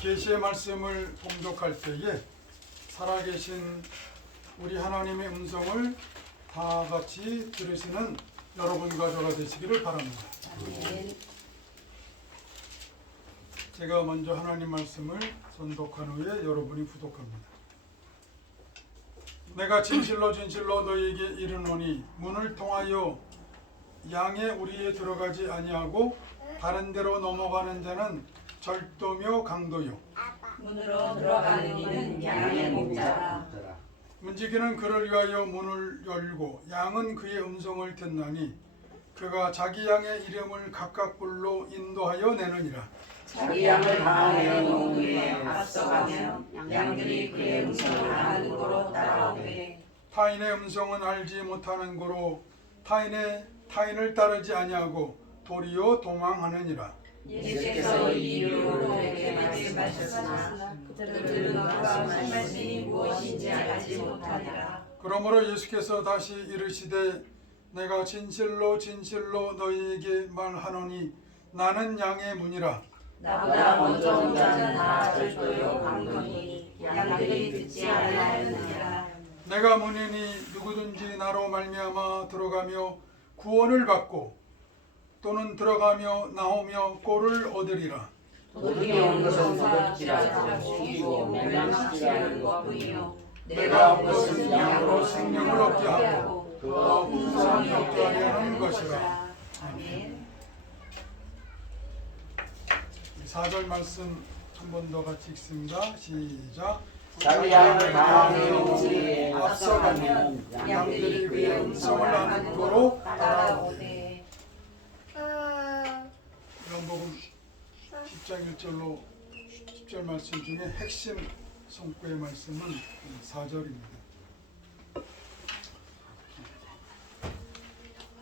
계시의 말씀을 봉독할 때에 살아계신 우리 하나님의 음성을 다 같이 들으시는 여러분과 저가 되시기를 바랍니다. 아멘. 제가 먼저 하나님 말씀을 선독한 후에 여러분이 부독합니다. 내가 진실로 진실로 너희에게 이르노니 문을 통하여 양의 우리에 들어가지 아니하고 다른 데로 넘어가는 자는 절도며 강도요 문으로 들어가는 이는 양의 목자라. 문지기는 그를 위하여 문을 열고 양은 그의 음성을 듣나니 그가 자기 양의 이름을 각각 불로 인도하여 내느니라. 자기 양을 다 내어놓은 후에 앞서가며 양들이 그의 음성을 아는 고로 따라오되 타인의 음성은 알지 못하는 고로 타인을 따르지 아니하고 도리어 도망하느니라. 예수께서 이 이유로 그에게 말씀하셨으나 그들은 그가 하신 말씀이 무엇인지 알지 못하니라. 그러므로 예수께서 다시 이르시되 내가 진실로 진실로 너희에게 말하노니 나는 양의 문이라. 나보다 먼저 온 자는 나 절도요 강도니 양들이 듣지 아니하였느니라. 내가 문이니 누구든지 나로 말미암아 들어가며 구원을 받고 또는 들어가며 나오며 꼴을 얻으리라. 도둑이 온 것은 도둑질하고 죽이고 멸망시키려는 것뿐이요 내가 온 것은 양으로 생명을 얻게 하고 더 풍성히 얻게 하려는 것이라. 아멘. 4절 말씀 한 번 더 같이 읽습니다. 시작. 자기 양을 다 내어놓은 후에 앞서가며 양들이 그의 음성을 아는 고로 따라오되. 요한복음 10장 1절로 10절 말씀 중에 핵심 성구의 말씀은 4절입니다.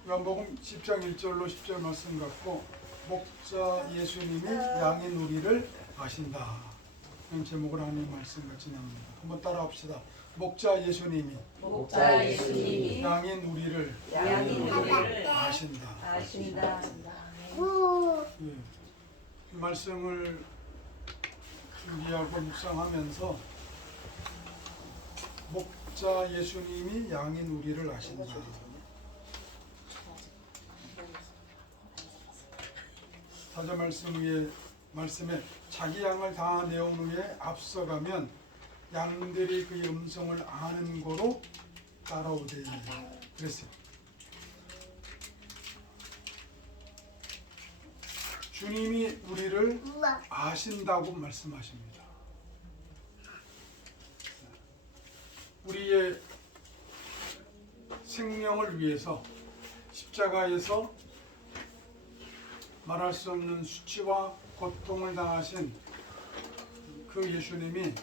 요한복음 10장 1절로 10절 말씀 갖고 목자 예수님이 양의 누리를 아신다. 이런 제목을 하는 말씀 같이 나옵니다. 한번 따라합시다. 목자 예수님이 양의 누리를 아신다. 예, 이 말씀을 준비하고 묵상하면서 목자 예수님이 양의 누리를 아신다. 사절 말씀에 자기 양을 다 내온 후에 앞서가면 양들이 그의 음성을 아는 고로 따라오되 그랬어요. 주님이 우리를 아신다고 말씀하십니다. 우리의 생명을 위해서 십자가에서 말할 수 없는 수치와 고통을 당하신 그 예수님이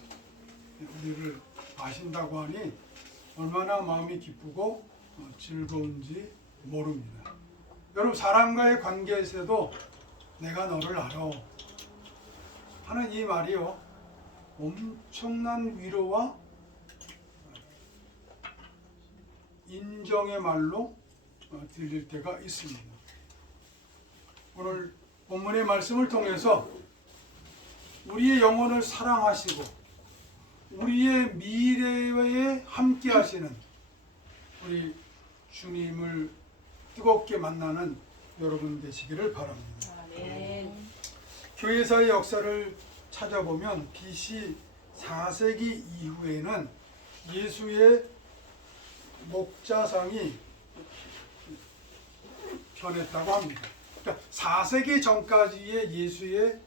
우리를 아신다고 하니 얼마나 마음이 기쁘고 즐거운지 모릅니다. 여러분, 사람과의 관계에서도 내가 너를 알아 하는 이 말이요, 엄청난 위로와 인정의 말로 들릴 때가 있습니다. 오늘 본문의 말씀을 통해서 우리의 영혼을 사랑하시고 우리의 미래에 함께 하시는 우리 주님을 뜨겁게 만나는 여러분 되시기를 바랍니다. 교회사의 역사를 찾아보면 BC 4세기 이후에는 예수의 목자상이 변했다고 합니다. 그러니까 4세기 전까지의 예수의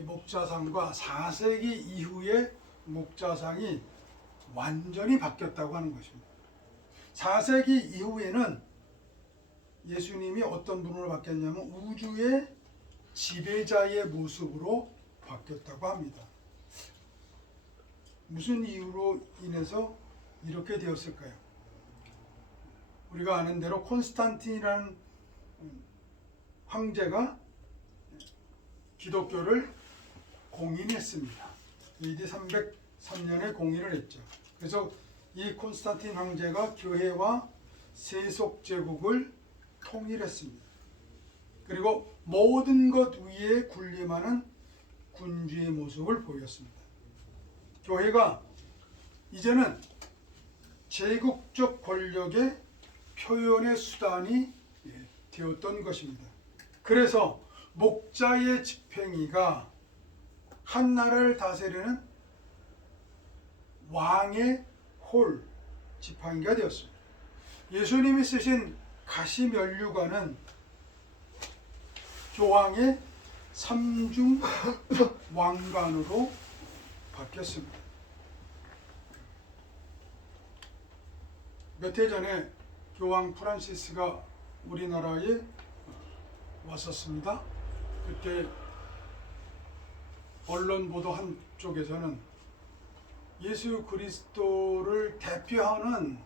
목자상과 4세기 이후의 목자상이 완전히 바뀌었다고 하는 것입니다. 4세기 이후에는 예수님이 어떤 분으로 바뀌었냐면 우주의 지배자의 모습으로 바뀌었다고 합니다. 무슨 이유로 인해서 이렇게 되었을까요? 우리가 아는 대로 콘스탄틴이라는 황제가 기독교를 공인했습니다. AD 303년에 공인을 했죠. 그래서 이 콘스탄틴 황제가 교회와 세속 제국을 통일했습니다. 그리고 모든 것 위에 군림하는 군주의 모습을 보였습니다. 교회가 이제는 제국적 권력의 표현의 수단이 되었던 것입니다. 그래서 목자의 집행이가 한 나라를 다스리는 왕의 홀 지팡이가 되었습니다. 예수님이 쓰신 가시면류관은 교황의 삼중 왕관으로 바뀌었습니다. 몇 해 전에 교황 프란시스가 우리나라에 왔었습니다. 그때 언론 보도 한쪽에서는 예수 그리스도를 대표하는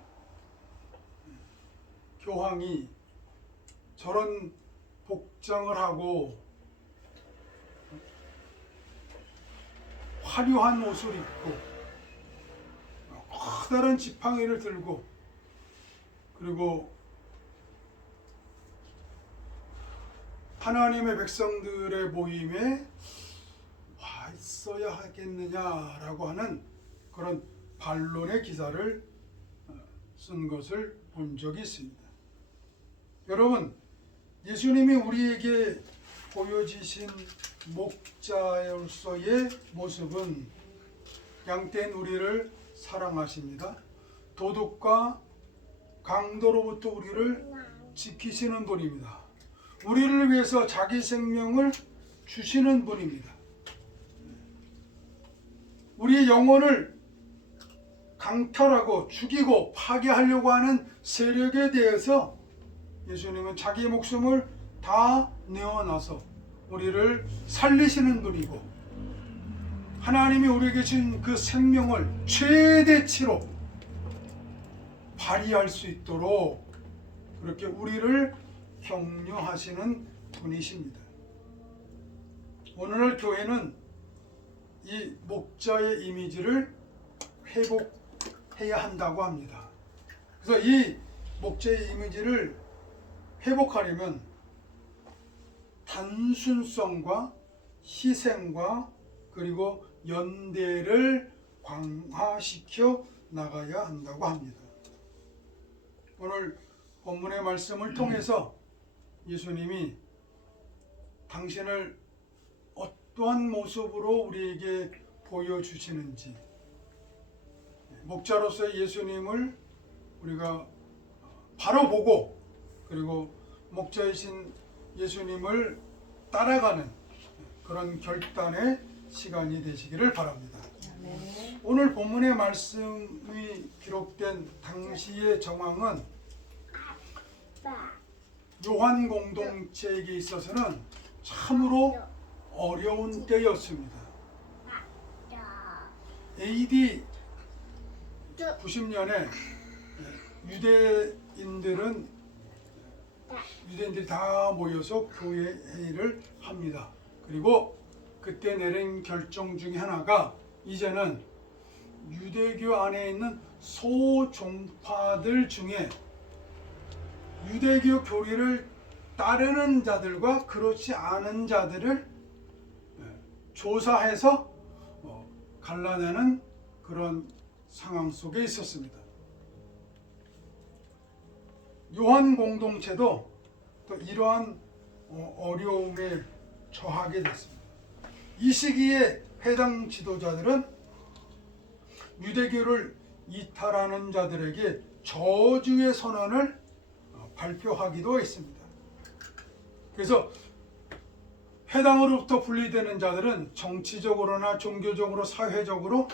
교황이 저런 복장을 하고 화려한 옷을 입고 커다란 지팡이를 들고 그리고 하나님의 백성들의 모임에 와 있어야 하겠느냐라고 하는 그런 반론의 기사를 쓴 것을 본 적이 있습니다. 여러분, 예수님이 우리에게 보여주신 목자로서의 모습은 양떼인 우리를 사랑하십니다. 도둑과 강도로부터 우리를 지키시는 분입니다. 우리를 위해서 자기 생명을 주시는 분입니다. 우리의 영혼을 강탈하고 죽이고 파괴하려고 하는 세력에 대해서 예수님은 자기 목숨을 다 내어놔서 우리를 살리시는 분이고 하나님이 우리에게 준 그 생명을 최대치로 발휘할 수 있도록 그렇게 우리를 격려하시는 분이십니다. 오늘날 교회는 이 목자의 이미지를 회복해야 한다고 합니다. 그래서 이 목자의 이미지를 회복하려면 단순성과 희생과 그리고 연대를 강화시켜 나가야 한다고 합니다. 오늘 본문의 말씀을 통해서 예수님이 당신을 어떠한 모습으로 우리에게 보여주시는지 목자로서의 예수님을 우리가 바로 보고 그리고 목자이신 예수님을 따라가는 그런 결단의 시간이 되시기를 바랍니다. 오늘 본문의 말씀이 기록된 당시의 정황은 요한 공동체에게 있어서는 참으로 어려운 때였습니다. AD 90년에 유대인들이 다 모여서 교회 회의를 합니다. 그리고 그때 내린 결정 중에 하나가 이제는 유대교 안에 있는 소종파들 중에 유대교 교리를 따르는 자들과 그렇지 않은 자들을 조사해서 갈라내는 그런 상황 속에 있었습니다. 요한 공동체도 또 이러한 어려움에 처하게 됐습니다. 이 시기에 해당 지도자들은 유대교를 이탈하는 자들에게 저주의 선언을 발표하기도 했습니다. 그래서 해당으로부터 분리되는 자들은 정치적으로나 종교적으로 사회적으로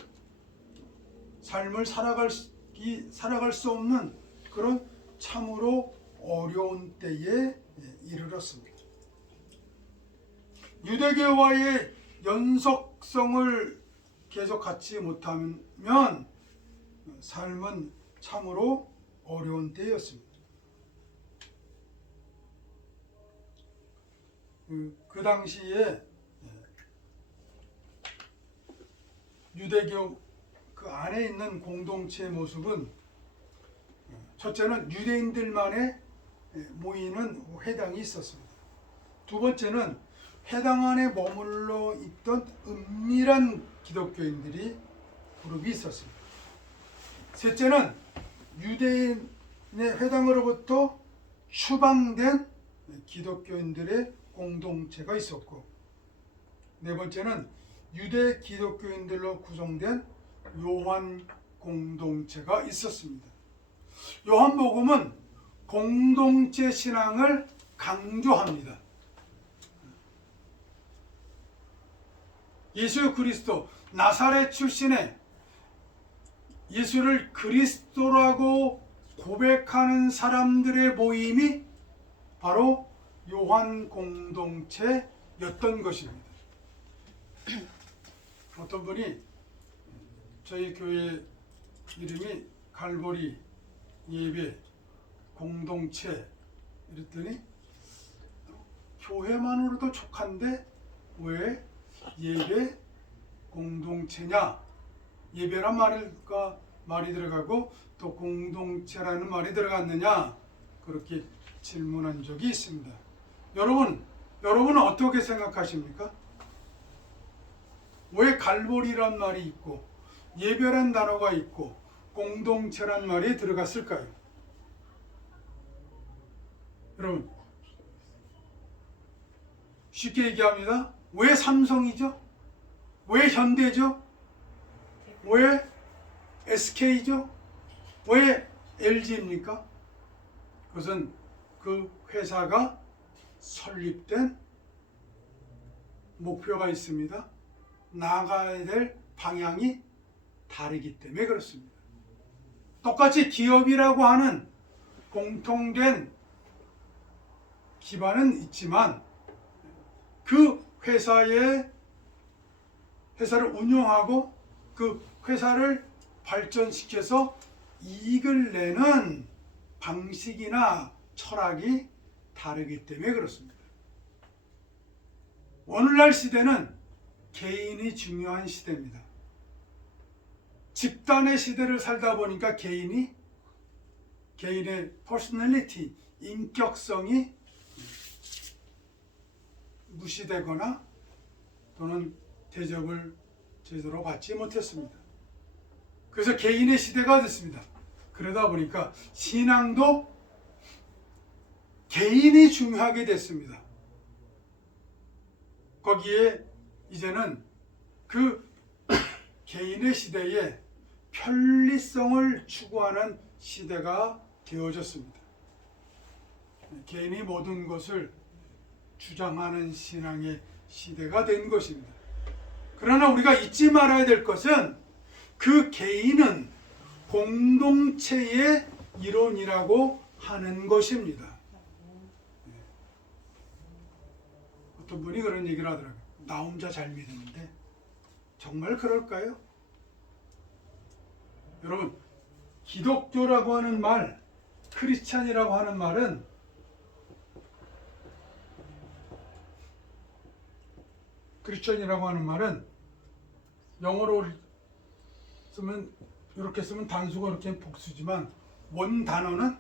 삶을 살아갈 수 없는 그런 참으로 어려운 때에 이르렀습니다. 유대교와의 연속성을 계속 갖지 못하면 삶은 참으로 어려운 때였습니다. 그 당시에 유대교 그 안에 있는 공동체의 모습은 첫째는 유대인들만의 모이는 회당이 있었습니다. 두 번째는 해당 안에 머물러 있던 은밀한 기독교인들이 그룹이 있었습니다. 셋째는 유대인의 회당으로부터 추방된 기독교인들의 공동체가 있었고, 네 번째는 유대 기독교인들로 구성된 요한 공동체가 있었습니다. 요한복음은 공동체 신앙을 강조합니다. 예수 그리스도 나사렛 출신의 예수를 그리스도라고 고백하는 모임이 바로 요한 공동체였던 것입니다. 어떤 분이 저희 교회 이름이 갈보리 예배 공동체 이랬더니 교회만으로도 족한데 왜 예배 공동체냐? 예배란 말이 들어가고 또 공동체라는 말이 들어갔느냐? 그렇게 질문한 적이 있습니다. 여러분은 어떻게 생각하십니까? 왜 갈보리란 말이 있고 예배란 단어가 있고 공동체란 말이 들어갔을까요? 여러분, 쉽게 얘기합니다. 왜 삼성이죠? 왜 현대죠? 왜 SK죠? 왜 LG입니까? 그것은 그 회사가 설립된 목표가 있습니다. 나가야 될 방향이 다르기 때문에 그렇습니다. 똑같이 기업이라고 하는 공통된 기반은 있지만 그 회사를 운영하고 그 회사를 발전시켜서 이익을 내는 방식이나 철학이 다르기 때문에 그렇습니다. 오늘날 시대는 개인이 중요한 시대입니다. 집단의 시대를 살다 보니까 개인의 퍼스널리티, 인격성이 무시되거나 또는 대접을 제대로 받지 못했습니다. 그래서 개인의 시대가 됐습니다. 그러다 보니까 신앙도 개인이 중요하게 됐습니다. 거기에 이제는 그 개인의 시대에 편리성을 추구하는 시대가 되어졌습니다. 개인이 모든 것을 주장하는 신앙의 시대가 된 것입니다. 그러나 우리가 잊지 말아야 될 것은 그 개인은 공동체의 일원이라고 하는 것입니다. 어떤 분이 그런 얘기를 하더라고요. 나 혼자 잘 믿는데 정말 그럴까요? 여러분, 기독교라고 하는 말, 크리스찬이라고 하는 말은 영어로 쓰면 이렇게 쓰면 단수가 이렇게 복수지만 원 단어는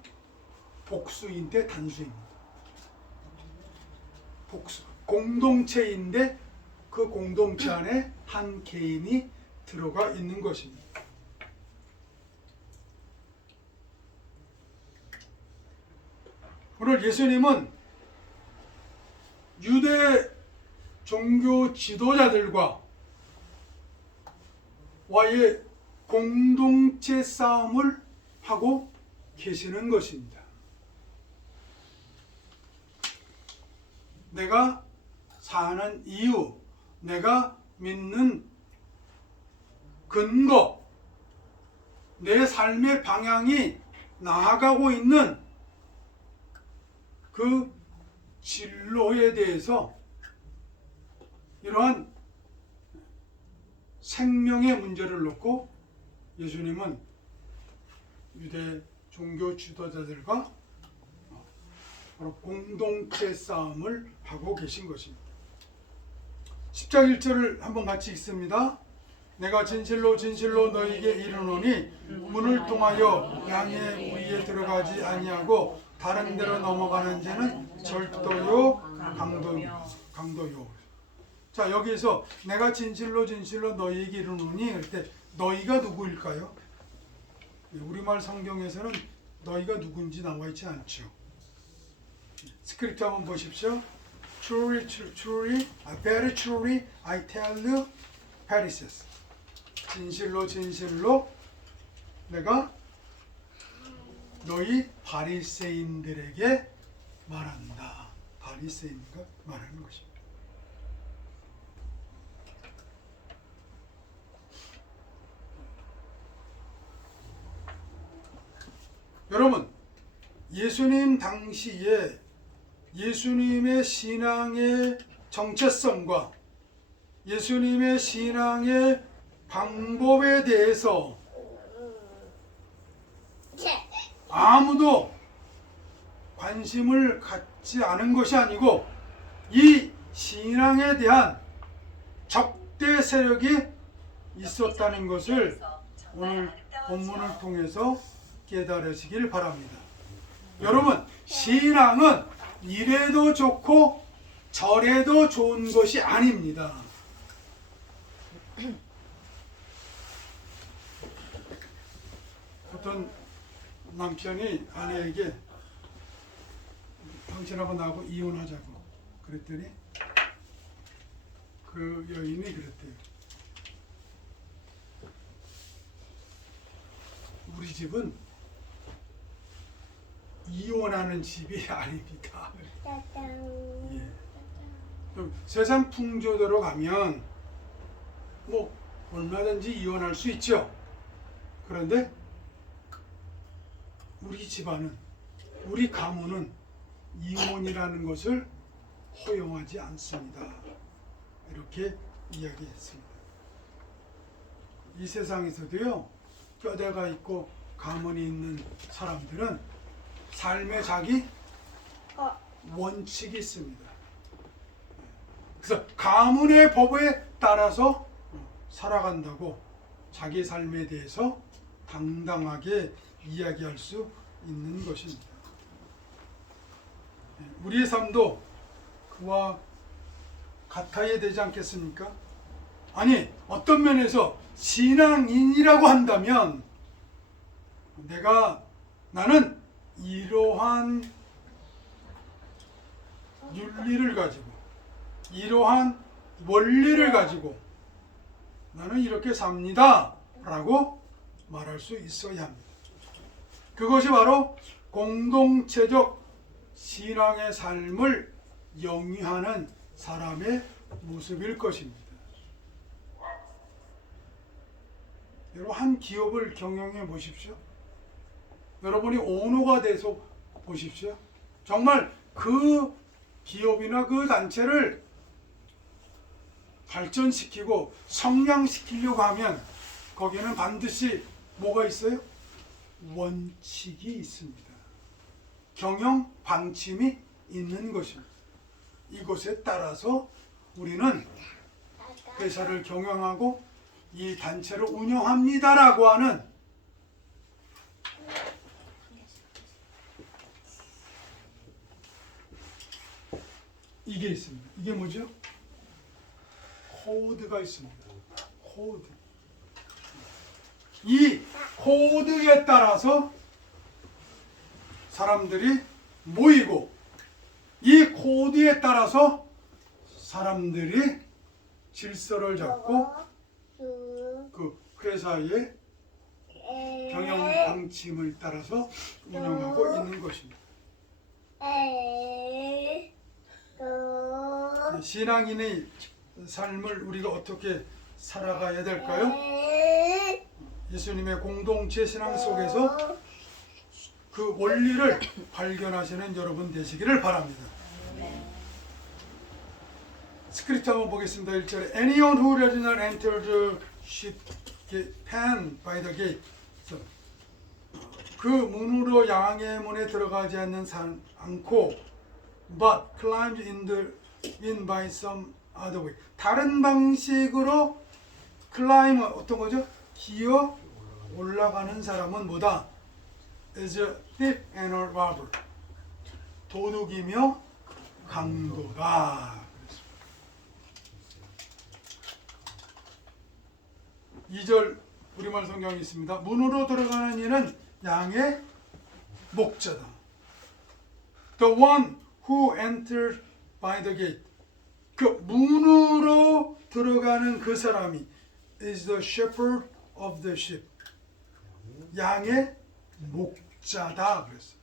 복수인데 단수입니다. 복수. 공동체인데 그 공동체 안에 한 개인이 들어가 있는 것입니다. 오늘 예수님은 유대 종교 지도자들과 와의 공동체 싸움을 하고 계시는 것입니다. 내가 사는 이유, 내가 믿는 근거, 내 삶의 방향이 나아가고 있는 그 진로에 대해서 이러한 생명의 문제를 놓고 예수님은 유대 종교 지도자들과 바로 공동체 싸움을 하고 계신 것입니다. 10장 1절을 한번 같이 읽습니다. 내가 진실로 진실로 너희에게 이르노니 문을 통하여 양의 우리에 들어가지 아니하고 다른 데로 넘어가는 자는 절도요 강도요 강도요. 자, 여기에서 내가 진실로 진실로 너희에게 이르노니 그럴 때 너희가 누구일까요? 우리말 성경에서는 너희가 누군지 나와 있지 않죠. 스크립트 한번 보십시오. Truly, truly, very truly, I tell you, Pharisees. 진실로 진실로 내가 너희 바리새인들에게 말한다. 바리새인과 말하는 것입니다. 여러분, 예수님 당시에 예수님의 신앙의 정체성과 예수님의 신앙의 방법에 대해서 아무도 관심을 갖지 않은 것이 아니고 이 신앙에 대한 적대 세력이 있었다는 것을 오늘 본문을 통해서 깨달으시길 바랍니다. 여러분, 신앙은 이래도 좋고 저래도 좋은 것이 아닙니다. 어떤 남편이 아내에게 당신하고 나하고 이혼하자고 그랬더니 그 여인이 그랬대요. 우리 집은 이혼하는 집이 아닙니다. 예. 세상 풍조대로 가면 뭐 얼마든지 이혼할 수 있죠. 그런데 우리 집안은, 우리 가문은 이혼이라는 것을 허용하지 않습니다. 이렇게 이야기했습니다. 이 세상에서도요, 뼈대가 있고 가문이 있는 사람들은 삶에 자기 원칙이 있습니다. 그래서 가문의 법에 따라서 살아간다고 자기 삶에 대해서 당당하게 이야기할 수 있는 것입니다. 우리의 삶도 그와 같아야 되지 않겠습니까? 아니, 어떤 면에서 신앙인이라고 한다면 나는 이러한 윤리를 가지고 이러한 원리를 가지고 나는 이렇게 삽니다 라고 말할 수 있어야 합니다. 그것이 바로 공동체적 신앙의 삶을 영위하는 사람의 모습일 것입니다. 여러분, 한 기업을 경영해 보십시오. 여러분이 오너가 돼서 보십시오. 정말 그 기업이나 그 단체를 발전시키고 성장시키려고 하면 거기에는 반드시 뭐가 있어요? 원칙이 있습니다. 경영 방침이 있는 것입니다. 이것에 따라서 우리는 회사를 경영하고 이 단체를 운영합니다라고 하는 이게 있습니다. 이게 뭐죠? 코드가 있습니다. 코드. 이 코드에 따라서 사람들이 모이고 이 코드에 따라서 사람들이 질서를 잡고 그 회사의 경영 방침을 따라서 운영하고 있는 것입니다. 신앙인의 삶을 우리가 어떻게 살아가야 될까요? 예수님의 공동체 신앙 속에서 그 원리를 발견하시는 여러분 되시기를 바랍니다. 스크립트 한번 보겠습니다. 1절에 Anyone who does not enter the sheep pen by the gate. 그 문으로 양의 문에 들어가지 않고 but climbed in by some other way. 다른 방식으로 climb 어떤 거죠? 기어 올라가는 사람은 뭐다? is a thief and a robber. 도둑이며 강도다. 2절 우리말 성경이 있습니다. 문으로 들어가는 이는 양의 목자다. The one who enters by the gate. 그 문으로 들어가는 그 사람이 is the shepherd of the sheep. 양의 목자다 그랬어요.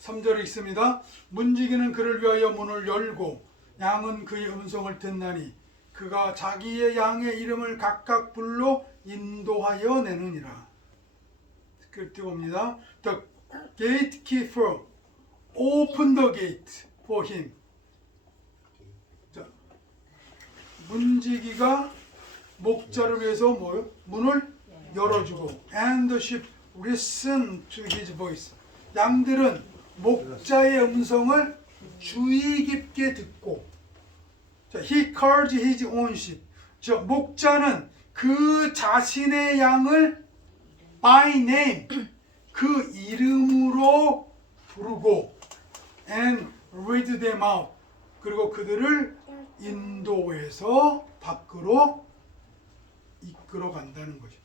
3절에 있습니다. 문지기는 그를 위하여 문을 열고 양은 그의 음성을 듣나니 그가 자기의 양의 이름을 각각 불러 인도하여 내느니라. 그때 봅니다. The gatekeeper opened the gate for him. 자, 문지기가 목자를 위해서 뭐요? 문을 열어주고 and the sheep listened to his voice. 양들은 목자의 음성을 주의 깊게 듣고 자, he called his own sheep. 저 목자는 그 자신의 양을 by name 그 이름으로 부르고 and lead them out 그리고 그들을 인도해서 밖으로 이끌어 간다는 거죠.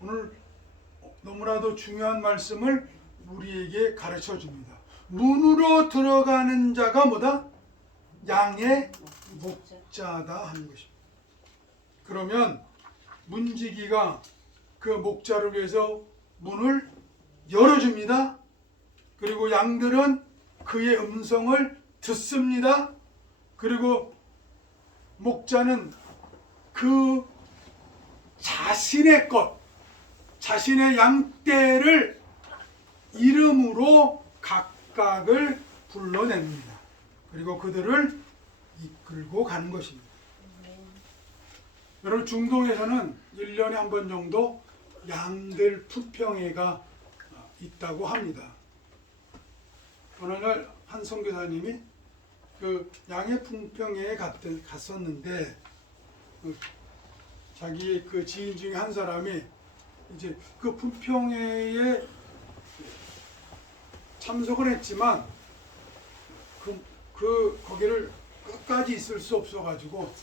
오늘 너무나도 중요한 말씀을 우리에게 가르쳐 줍니다. 문으로 들어가는 자가 뭐다? 양의 목자다 하는 것입니다. 그러면 문지기가 그 목자를 위해서 문을 열어줍니다. 그리고 양들은 그의 음성을 듣습니다. 그리고 목자는 그 자신의 것, 자신의 양떼를 이름으로 각각을 불러냅니다. 그리고 그들을 이끌고 가는 것입니다. 여러분 중동에서는 1년에 한 번 정도 양들 품평회가 있다고 합니다. 어느 날 한 선교사님이 그 양의 품평회에 갔었는데 자기 그 지인 중에 한 사람이 이제 그 품평회에 참석을 했지만 거기를 끝까지 있을 수 없어가지고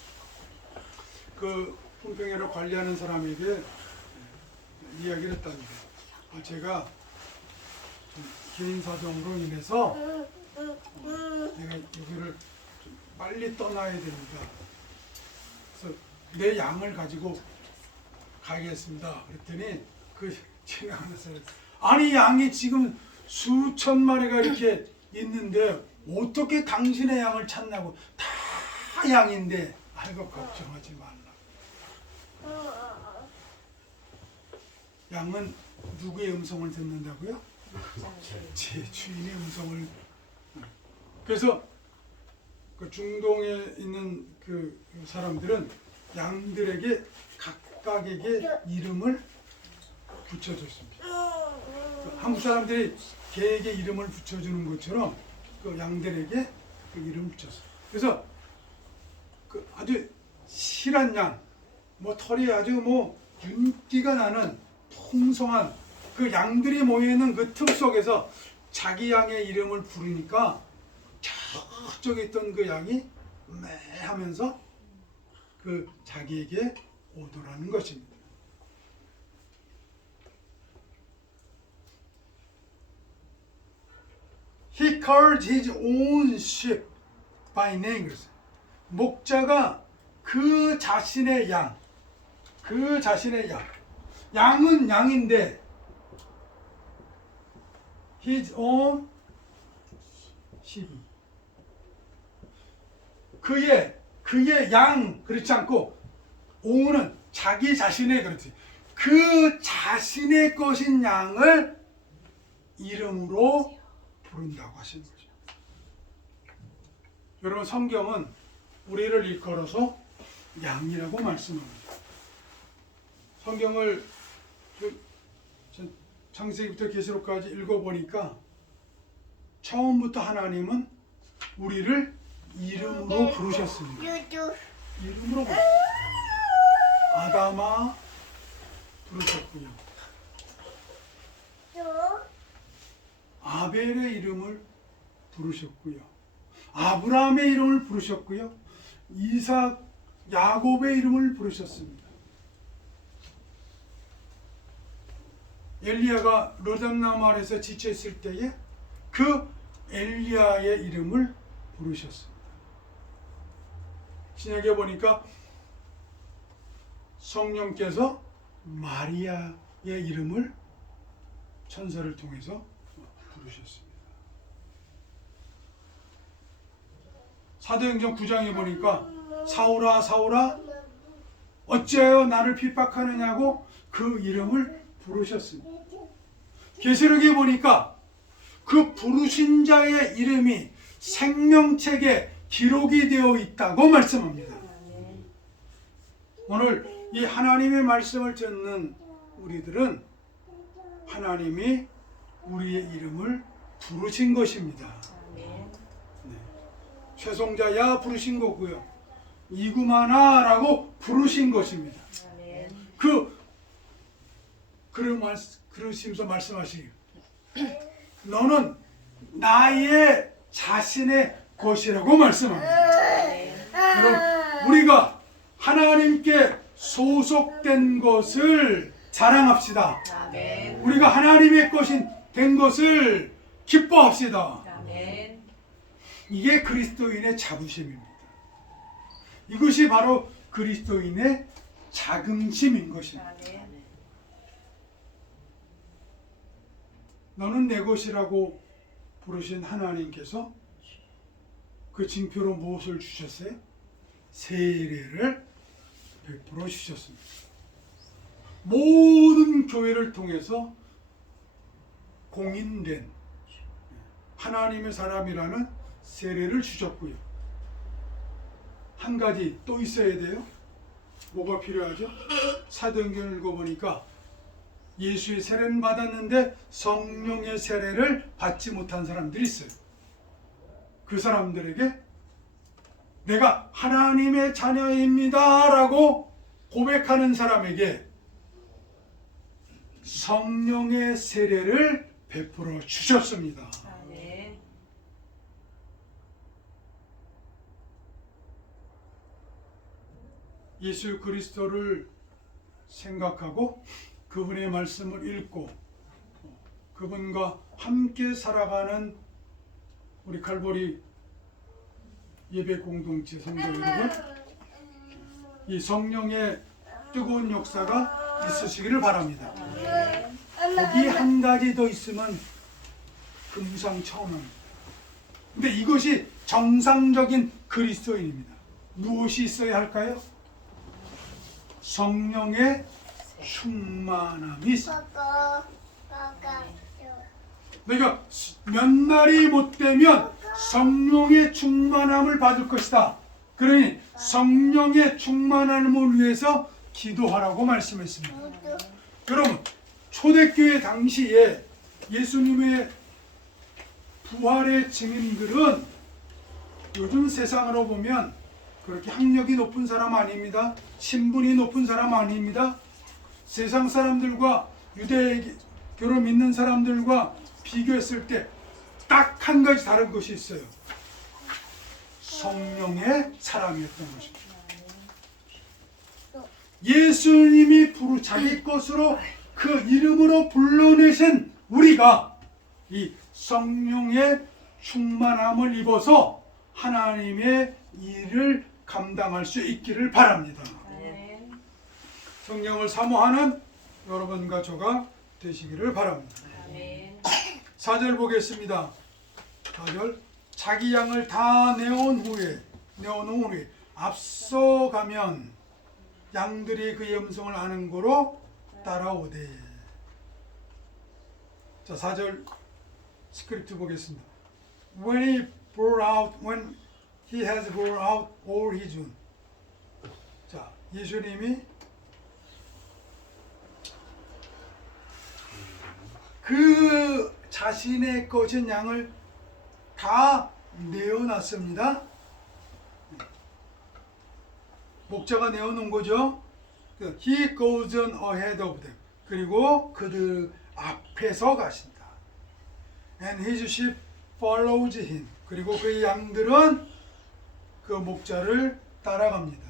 그 품평회를 관리하는 사람에게 이야기를 했답니다. 제가 개인 사정으로 인해서 내가 여기를 좀 빨리 떠나야 됩니다. 그래서 내 양을 가지고 가겠습니다. 그랬더니 그 지나가는 사람이 아니 양이 지금 수천 마리가 이렇게 있는데 어떻게 당신의 양을 찾냐고. 다 양인데 아이고 걱정하지 말라. 양은 누구의 음성을 듣는다고요? 제 주인의 음성을. 그래서 그 중동에 있는 그 사람들은 양들에게 각각에게 이름을 붙여줬습니다. 한국 사람들이 개에게 이름을 붙여주는 것처럼 그 양들에게 그 이름을 붙였어요. 그래서 그 아주 실한 양, 뭐 털이 아주 뭐 윤기가 나는 풍성한 그 양들이 모여있는 그 틈 속에서 자기 양의 이름을 부르니까 저쪽에 있던 그 양이 매 하면서 그 자기에게 오더라는 것입니다. He called his own sheep by name. 목자가 그 자신의 양, 양은 양인데 his own sheep. 그의 양 그렇지 않고 own은 자기 자신의 그렇지. 그 자신의 것인 양을 이름으로 부른다고 하시는 거죠. 여러분 성경은 우리를 일컬어서 양이라고 말씀합니다. 성경을 창세기부터 계시록까지 읽어보니까 처음부터 하나님은 우리를 이름으로 부르셨습니다. 이름으로 부르셨습니다. 아담아 부르셨고요. 아벨의 이름을 부르셨고요. 아브라함의 이름을 부르셨고요. 이삭, 야곱의 이름을 부르셨습니다. 엘리야가 로담나무 아래서 지쳐있을 때에 그 엘리야의 이름을 부르셨습니다. 신약에 보니까 성령께서 마리아의 이름을 천사를 통해서 부르셨습니다. 사도행전 9장에 보니까 사울아 사울아 어찌하여 나를 핍박하느냐고 그 이름을 부르셨습니다. 계시록에 보니까 그 부르신 자의 이름이 생명책에 기록이 되어 있다고 말씀합니다. 오늘 이 하나님의 말씀을 듣는 우리들은 하나님이 우리의 이름을 부르신 것입니다. 네. 최송자야 부르신 거고요. 이구마나라고 부르신 것입니다. 그러시면서 말씀하시기를 너는 나의 자신의 것이라고 말씀합니다. 여러분, 우리가 하나님께 소속된 것을 자랑합시다. 우리가 하나님의 것이 된 것을 기뻐합시다. 이게 그리스도인의 자부심입니다. 이것이 바로 그리스도인의 자긍심인 것입니다. 너는 내 것이라고 부르신 하나님께서 그 징표로 무엇을 주셨어요? 세례를 베풀어 주셨습니다. 모든 교회를 통해서 공인된 하나님의 사람이라는 세례를 주셨고요. 한 가지 또 있어야 돼요. 뭐가 필요하죠? 사도행전을 읽어보니까 예수의 세례는 받았는데 성령의 세례를 받지 못한 사람들이 있어요. 그 사람들에게 내가 하나님의 자녀입니다 라고 고백하는 사람에게 성령의 세례를 베풀어 주셨습니다. 예수 그리스도를 생각하고 그분의 말씀을 읽고 그분과 함께 살아가는 우리 칼보리 예배 공동체 성도 여러분, 이 성령의 뜨거운 역사가 있으시기를 바랍니다. 거기 한 가지 더 있으면 금상첨화입니다. 근데 이것이 정상적인 그리스도인입니다. 무엇이 있어야 할까요? 성령의 충만함이 있습니다. 내가 몇 날이 못 되면 성령의 충만함을 받을 것이다. 그러니 성령의 충만함을 위해서 기도하라고 말씀했습니다. 여러분, 초대교회 당시에 예수님의 부활의 증인들은 요즘 세상으로 보면 그렇게 학력이 높은 사람 아닙니다. 신분이 높은 사람 아닙니다. 세상 사람들과 유대교를 믿는 사람들과 비교했을 때 딱 한 가지 다른 것이 있어요. 성령의 사람이었던 것입니다. 예수님이 자기 것으로 그 이름으로 불러내신 우리가 이 성령의 충만함을 입어서 하나님의 일을 감당할 수 있기를 바랍니다. 성령을 사모하는 여러분과 저가 되시기를 바랍니다. 4절 보겠습니다. 4절, 자기 양을 다 내어놓은 후에 앞서가면 양들이 그의 음성을 아는 고로 따라오되. 자, 4절 스크립트 보겠습니다. When he has brought out all his own. 자, 예수님이 그 자신의 것인 양을 다 내어놨습니다. 목자가 내어놓은 거죠. He goes on ahead of them. 그리고 그들 앞에서 가신다. And his sheep follows him. 그리고 그 양들은 그 목자를 따라갑니다.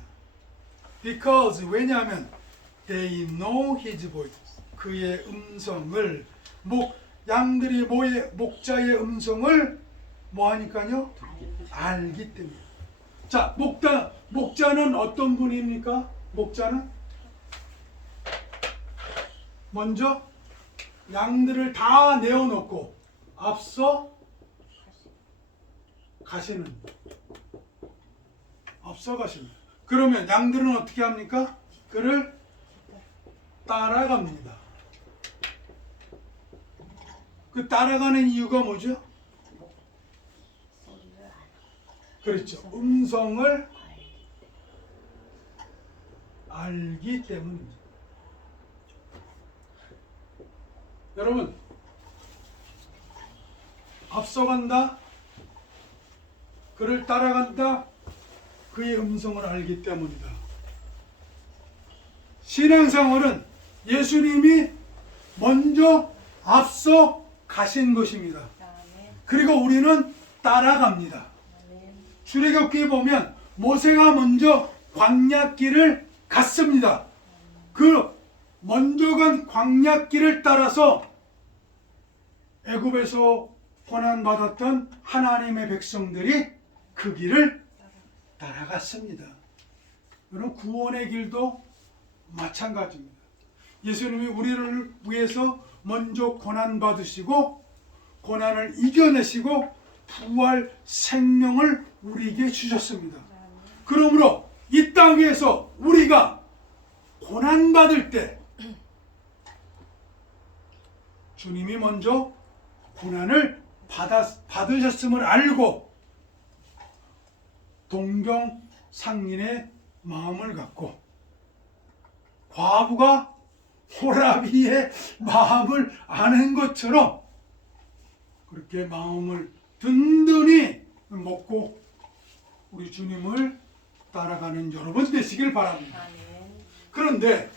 Because 왜냐하면 they know his voice. 그의 음성을 양들이 목자의 음성을 뭐 하니까요? 알기 때문에. 자, 목자는 어떤 분입니까? 목자는 먼저 양들을 다 내어놓고 앞서 가시는. 그러면 양들은 어떻게 합니까? 그를 따라갑니다. 그 따라가는 이유가 뭐죠? 그렇죠. 음성을 알기 때문입니다. 여러분, 앞서간다, 그를 따라간다, 그의 음성을 알기 때문이다. 신앙생활은 예수님이 먼저 앞서 가신 것입니다. 그리고 우리는 따라갑니다. 출애굽기에 보면 모세가 먼저 광야길을 갔습니다. 그 먼저 간 광야길을 따라서 애굽에서 고난받았던 하나님의 백성들이 그 길을 따라갔습니다. 여러분, 구원의 길도 마찬가지입니다. 예수님이 우리를 위해서 먼저 고난받으시고 고난을 이겨내시고 부활 생명을 우리에게 주셨습니다. 그러므로 이 땅에서 우리가 고난받을 때 주님이 먼저 고난을 받으셨음을 알고 동병상련의 마음을 갖고 과부가 호라비의 마음을 아는 것처럼 그렇게 마음을 든든히 먹고 우리 주님을 따라가는 여러분 되시길 바랍니다. 그런데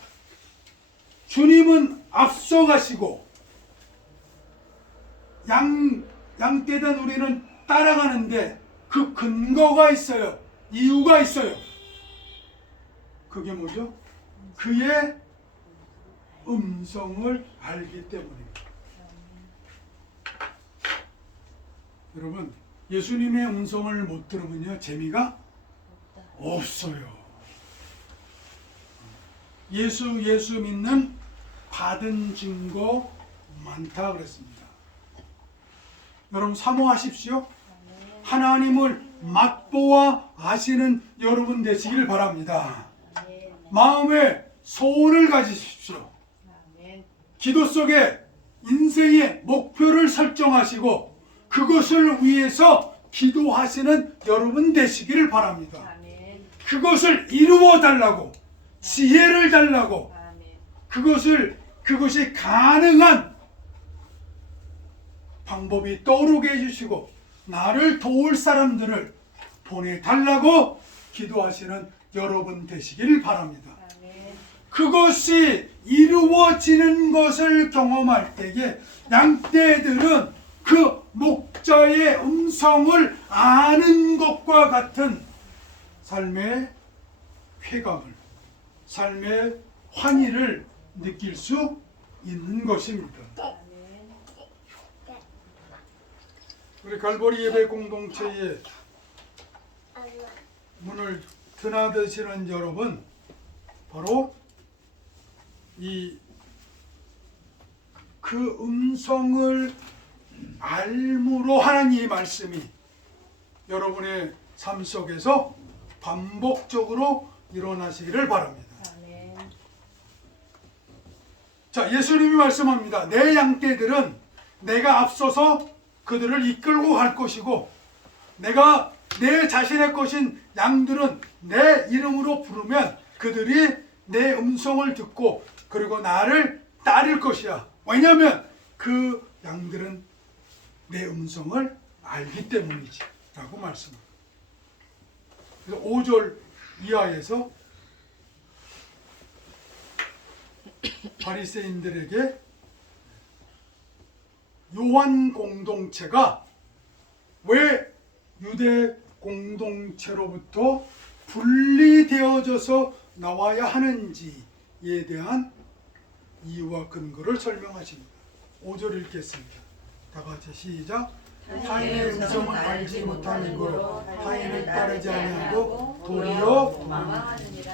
주님은 앞서가시고 양떼된 우리는 따라가는데 그 근거가 있어요. 이유가 있어요. 그게 뭐죠? 그의 음성을 알기 때문입니다. 여러분, 예수님의 음성을 못 들으면요, 재미가 없어요. 예수 믿는 받은 증거 많다 그랬습니다. 여러분, 사모하십시오. 하나님을 맛보아 아시는 여러분 되시길 바랍니다. 마음에 소원을 가지십시오. 기도 속에 인생의 목표를 설정하시고 그것을 위해서 기도하시는 여러분 되시기를 바랍니다. 그것을 이루어 달라고, 지혜를 달라고, 그것이 가능한 방법이 떠오르게 해주시고 나를 도울 사람들을 보내달라고 기도하시는 여러분 되시기를 바랍니다. 그것이 이루어지는 것을 경험할 때에 양떼들은 그 목자의 음성을 아는 것과 같은 삶의 쾌감을, 삶의 환희를 느낄 수 있는 것입니다. 우리 갈보리 예배 공동체의 문을 드나드시는 여러분, 바로 그 음성을 알므로 하나님의 말씀이 여러분의 삶 속에서 반복적으로 일어나시기를 바랍니다. 자, 예수님이 말씀합니다. 내 양떼들은 내가 앞서서 그들을 이끌고 갈 것이고 내가 내 자신의 것인 양들은 내 이름으로 부르면 그들이 내 음성을 듣고 그리고 나를 따를 것이야. 왜냐하면 그 양들은 내 음성을 알기 때문이지 라고 말씀합니다. 그래서 5절 이하에서 바리새인들에게 요한 공동체가 왜 유대 공동체로부터 분리되어져서 나와야 하는지에 대한 이유와 근거를 설명하십니다. 5절 읽겠습니다. 다 같이 시작. 타인의 음성을 알지 못하는 거로 타인을 따르지 아니하고 도리어 도망하느니라.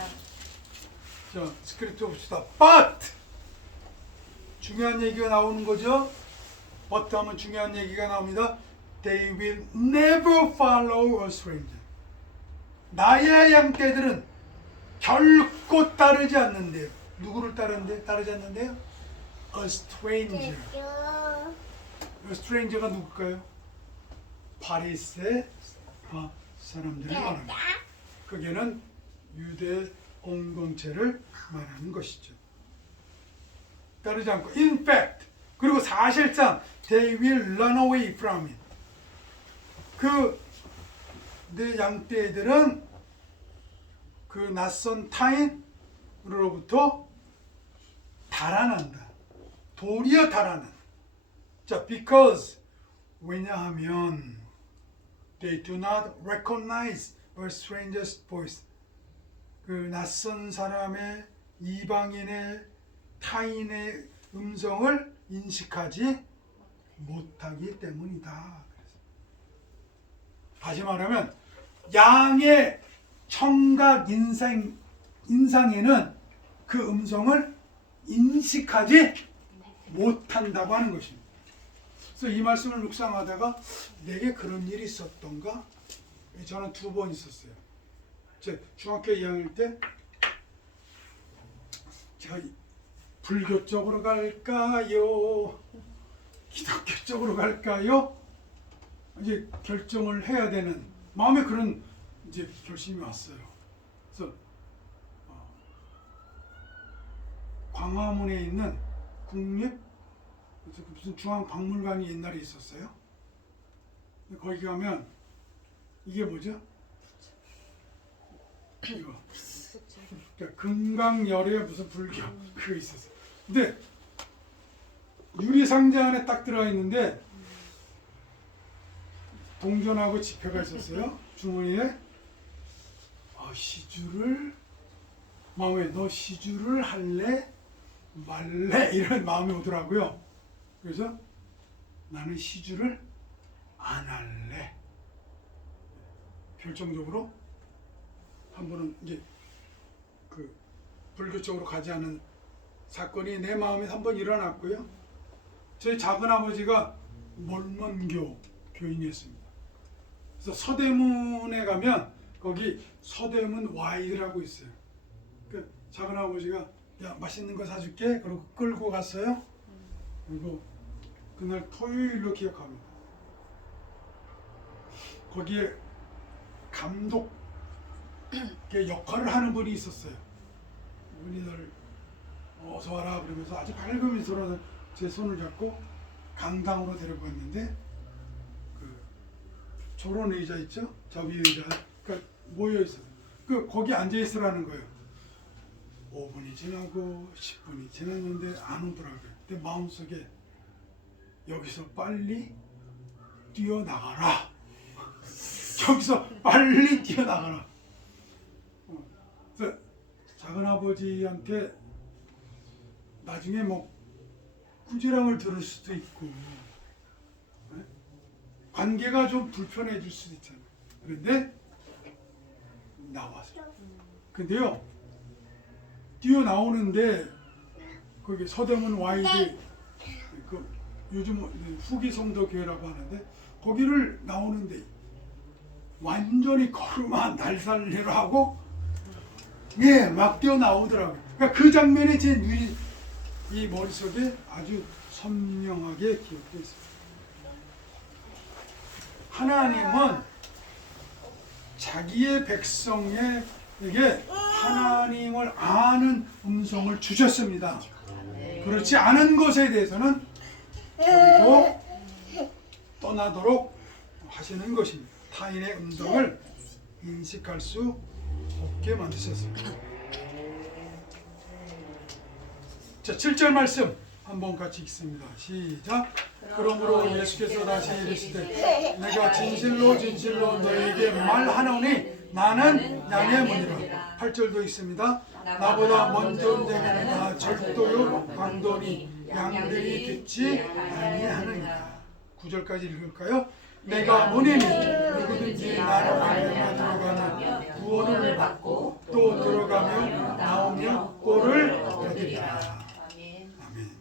자, 스크립트 봅시다. But 중요한 얘기가 나오는 거죠. But 하면 중요한 얘기가 나옵니다. They will never follow a stranger. 나의 양떼들은 결코 따르지 않는데요. 누구를 따르지 않는데요? A stranger. A stranger가 누굴까요? 파리세 사람들을 말합니다. 그게는 유대 공동체를 말하는 것이죠. 따르지 않고, in fact, 그리고 사실상 they will run away from it. 내 양떼들은 그 낯선 타인으로부터 달아난다. 도리어 달아난. 자, because 왜냐하면 they do not recognize a stranger's voice. 그 낯선 사람의 이방인의 타인의 음성을 인식하지 못하기 때문이다. 다시 말하면 양의 청각 인상에는 그 음성을 인식하지 못한다고 하는 것입니다. 그래서 이 말씀을 묵상하다가 내게 그런 일이 있었던가? 저는 2번 있었어요. 제 중학교 2학년 때 제가 불교 쪽으로 갈까요? 기독교 쪽으로 갈까요? 이제 결정을 해야 되는 마음에 그런 이제 결심이 왔어요. 그래서 광화문에 있는 국립 무슨 중앙박물관이 옛날에 있었어요. 거기 가면 이게 뭐죠? 이거 그러니까 금강열애 무슨 불교 그거 있었어요. 근데 유리 상자 안에 딱 들어가 있는데 동전하고 지폐가 있었어요. 주머니에. 시주를 마음에 너 시주를 할래 말래 이런 마음이 오더라고요. 그래서 나는 시주를 안 할래. 결정적으로 한 번은 이제 그 불교 쪽으로 가지 않은 사건이 내 마음에 한 번 일어났고요. 저희 작은 아버지가 몰몬교 교인이었습니다. 그래서 서대문에 가면 거기 서대문 와이드라고 있어요. 그 작은 아버지가 야 맛있는 거 사줄게. 그러고 끌고 갔어요. 그리고 그날 토요일로 기억합니다. 거기에 감독 역할을 하는 분이 있었어요. 분이들 어서 와라 그러면서 아주 밝은 미소로 제 손을 잡고 강당으로 데려갔는데 그 조론 의자 있죠? 접이 의자. 그러니까 모여 있어요. 거기 앉아 있으라는 거예요. 5분이 지나고 10분이 지났는데 안 오더라고요. 근데 마음속에 여기서 빨리 뛰어나가라. 여기서 빨리 뛰어나가라. 그래서 작은 아버지한테 나중에 뭐 꾸지람을 들을 수도 있고 관계가 좀 불편해질 수도 있잖아요. 그런데 나왔어요. 근데요 뛰어나오는데 거기 서대문 와이드 그 요즘 후기 성도 교회라고 하는데 거기를 나오는데 완전히 걸음아 날살내로 하고 막 뛰어나오더라고요. 그러니까 그 장면이 제 이 머릿속에 아주 선명하게 기억되어 있습니다. 하나님은 자기의 백성에게 하나님을 아는 음성을 주셨습니다. 그렇지 않은 것에 대해서는 버리고 떠나도록 하시는 것입니다. 타인의 음성을 인식할 수 없게 만드셨습니다. 자, 7절 말씀 한번 같이 읽습니다. 시작. 그러므로 예수께서 다시 이르시되 내가 진실로 진실로 너에게 말하노니 나는 양의 문이라. 8절도 있습니다. 나보다 먼저 온 자는 나 절도요 강도니 양들이 듣지 아니하느니라. 9절까지 읽을까요? 내가 문이니 누구든지 나로 말미암아 들어가는 구원을 받고 또 들어가며 나오며 꼴을 얻으리라. 아멘.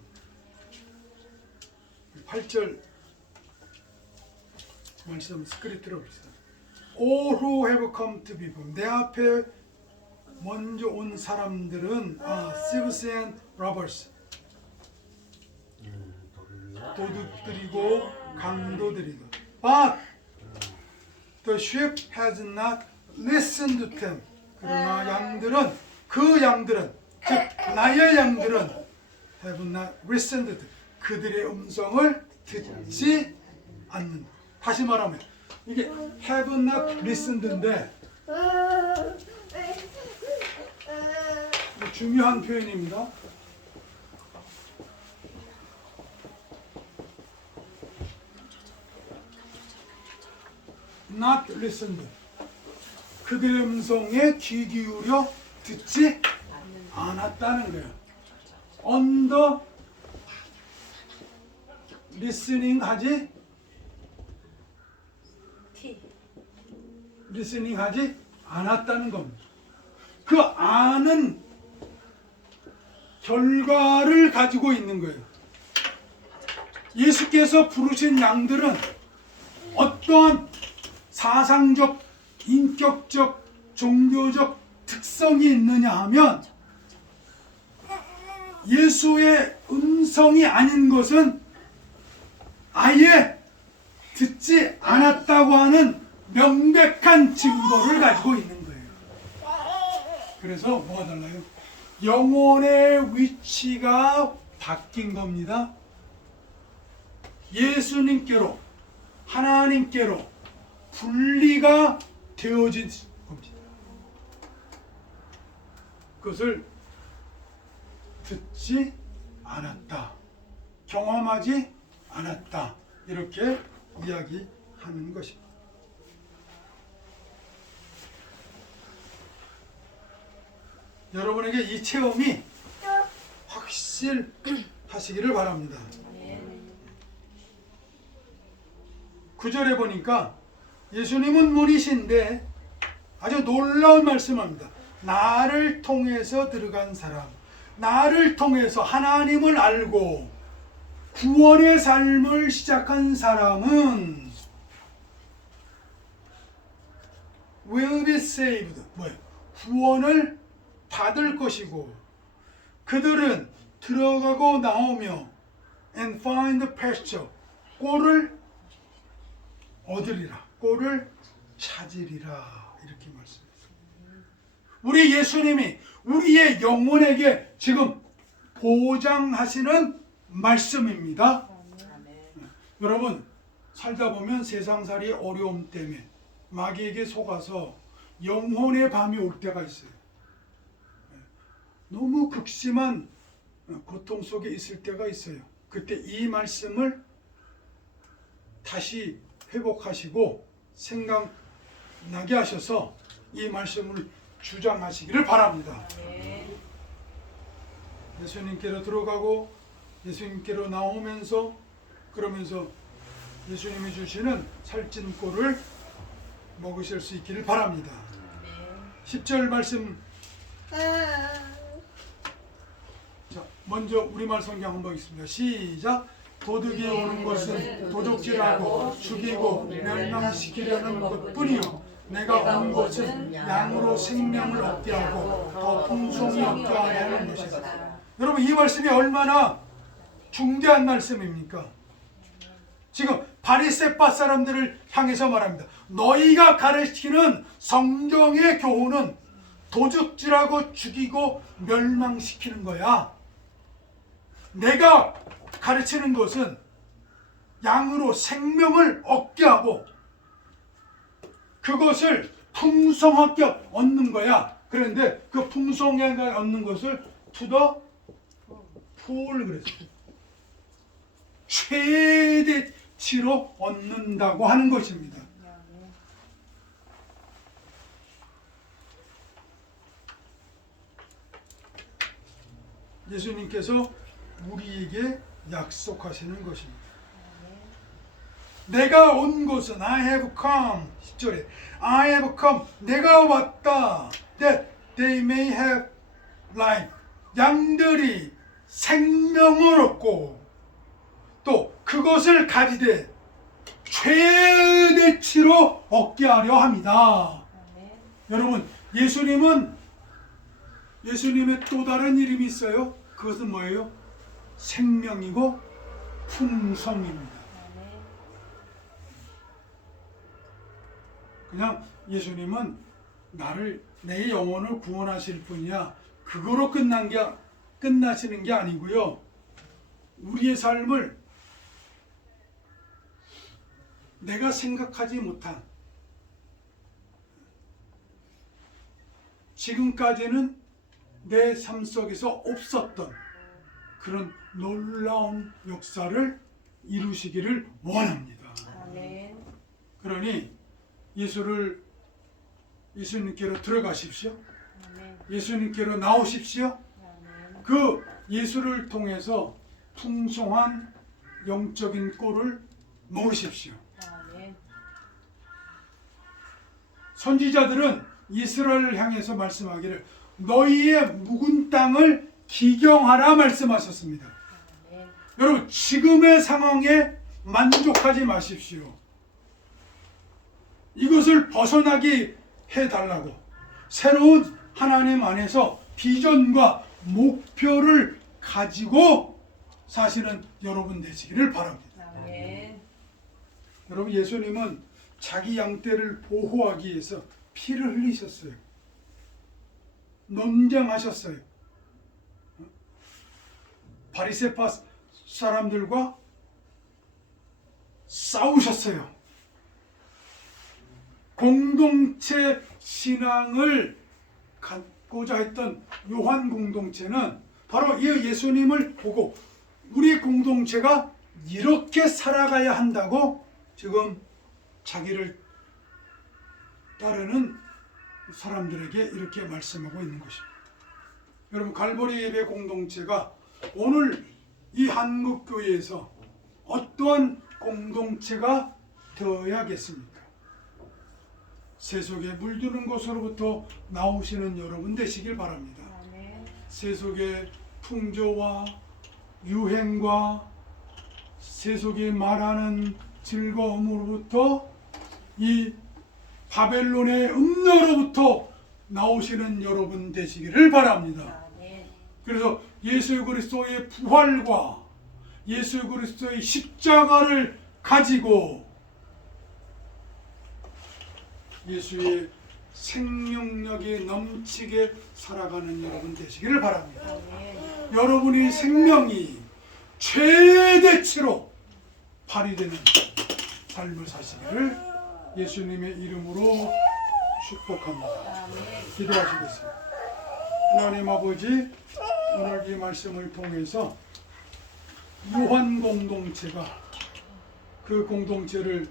8절 말씀 스크립트로 봅시다. All who have come to be born. 내 앞에 먼저 온 사람들은 thieves and robbers. 도둑들이고 강도들이다. But the sheep has not listened to them. 그러나 양들은 즉 나의 양들은 have not listened to them. 그들의 음성을 듣지 않는다. 다시 말하면 이게 have not listened인데 중요한 표현입니다. not listened. 그들의 음성에 귀 기울여 듣지 않았다는 거예요. on the listening 하지 않았다는 겁니다. 그 아는 결과를 가지고 있는 거예요. 예수께서 부르신 양들은 어떠한 사상적, 인격적, 종교적 특성이 있느냐 하면 예수의 음성이 아닌 것은 아예 듣지 않았다고 하는 명백한 증거를 가지고 있는 거예요. 그래서 뭐가 달라요? 영혼의 위치가 바뀐 겁니다. 예수님께로, 하나님께로 분리가 되어진 겁니다. 그것을 듣지 않았다, 경험하지 않았다, 이렇게 이야기하는 것입니다. 여러분에게 이 체험이 확실하시기를 바랍니다. 9절에 보니까 예수님은 문이신데 아주 놀라운 말씀합니다. 나를 통해서 들어간 사람, 나를 통해서 하나님을 알고 구원의 삶을 시작한 사람은 will be saved. 뭐예요? 구원을 받을 것이고 그들은 들어가고 나오며 and find pasture. 꼴을 얻으리라. 꼴을 찾으리라. 이렇게 말씀했습니다. 우리 예수님이 우리의 영혼에게 지금 보장하시는 말씀입니다. 여러분, 살다 보면 세상살이의 어려움 때문에 마귀에게 속아서 영혼의 밤이 올 때가 있어요. 너무 극심한 고통 속에 있을 때가 있어요. 그때 이 말씀을 다시 회복하시고 생각나게 하셔서 이 말씀을 주장하시기를 바랍니다. 예수님께로 들어가고 예수님께로 나오면서 그러면서 예수님이 주시는 살찐 꼴을 먹으실 수 있기를 바랍니다. 10절 말씀. 자, 먼저 우리말 성경 한번 읽습니다. 시작. 도둑이 오는 것은 도둑질하고 죽이고 멸망시키려는 것뿐이요 내가 온 것은 양으로 생명을 얻게 하고 더 풍성히 얻게 하려는 것이다. 여러분, 이 말씀이 얼마나 중대한 말씀입니까? 지금 바리새파 사람들을 향해서 말합니다. 너희가 가르치는 성경의 교훈은 도둑질하고 죽이고 멸망시키는 거야. 내가 가르치는 것은 양으로 생명을 얻게 하고 그것을 풍성하게 얻는 거야. 그런데 그 풍성하게 얻는 것을 to the full 그랬어요. 최대치로 얻는다고 하는 것입니다. 예수님께서 우리에게 약속하시는 것입니다. 내가 온 곳은 I have come 10절에 I have come 내가 왔다 that they may have life 양들이 생명을 얻고 또 그것을 가지되 최대치로 얻게 하려 합니다. 여러분 예수님의 또 다른 이름이 있어요. 그것은 뭐예요? 생명이고 풍성입니다. 그냥 예수님은 내 영혼을 구원하실 뿐이야. 그거로 끝나시는 게 아니고요. 우리의 삶을 내가 생각하지 못한 지금까지는 내 삶 속에서 없었던 그런 놀라운 역사를 이루시기를 원합니다. 아멘. 그러니 예수님께로 들어가십시오. 아멘. 예수님께로 나오십시오. 아멘. 그 예수를 통해서 풍성한 영적인 꼴을 먹으십시오. 아멘. 선지자들은 이스라엘을 향해서 말씀하기를 너희의 묵은 땅을 기경하라 말씀하셨습니다. 아멘. 여러분 지금의 상황에 만족하지 마십시오. 이것을 벗어나게 해달라고 새로운 하나님 안에서 비전과 목표를 가지고 사시는 여러분 되시기를 바랍니다. 아멘. 여러분 예수님은 자기 양떼를 보호하기 위해서 피를 흘리셨어요. 논쟁하셨어요. 바리새파 사람들과 싸우셨어요. 공동체 신앙을 갖고자 했던 요한 공동체는 바로 이 예수님을 보고 우리 공동체가 이렇게 살아가야 한다고 지금 자기를 따르는 사람들에게 이렇게 말씀하고 있는 것입니다. 여러분 갈보리 예배 공동체가 오늘 이 한국교회에서 어떠한 공동체가 되어야겠습니까? 세속에 물드는 곳으로부터 나오시는 여러분 되시길 바랍니다. 아멘. 세속의 풍조와 유행과 세속이 말하는 즐거움으로부터 이 바벨론의 음료로부터 나오시는 여러분 되시기를 바랍니다. 아멘. 그래서 예수 그리스도의 부활과 예수 그리스도의 십자가를 가지고 예수의 생명력이 넘치게 살아가는 여러분 되시기를 바랍니다. 아멘. 여러분의 생명이 최대치로 발휘되는 삶을 사시기를 예수님의 이름으로 축복합니다. 아멘. 기도하시겠습니다. 하나님 아버지, 오늘 이 말씀을 통해서 요한 공동체가 그 공동체를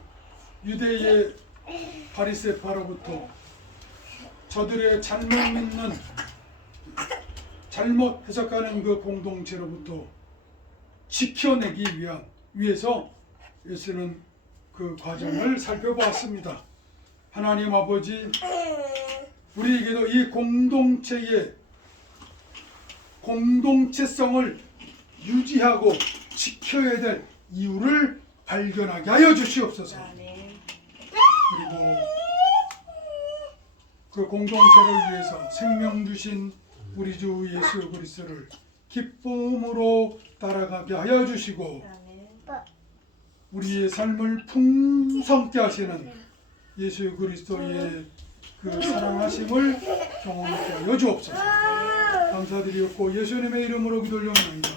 유대의 바리새파로부터 저들의 잘못 믿는 잘못 해석하는 그 공동체로부터 지켜내기 위해서 예수는 그 과정을 살펴보았습니다. 하나님 아버지, 우리에게도 이 공동체의 공동체성을 유지하고 지켜야 될 이유를 발견하게 하여 주시옵소서. 아멘. 그리고 그 공동체를 위해서 생명 주신 우리 주 예수 그리스도를 기쁨으로 따라가게 하여 주시고 아멘. 우리의 삶을 풍성케 하시는 예수 그리스도의 그 사랑하심을 경험하게 하여 주옵소서. 감사드리옵고 예수님의 이름으로 기도 올려옵나이다.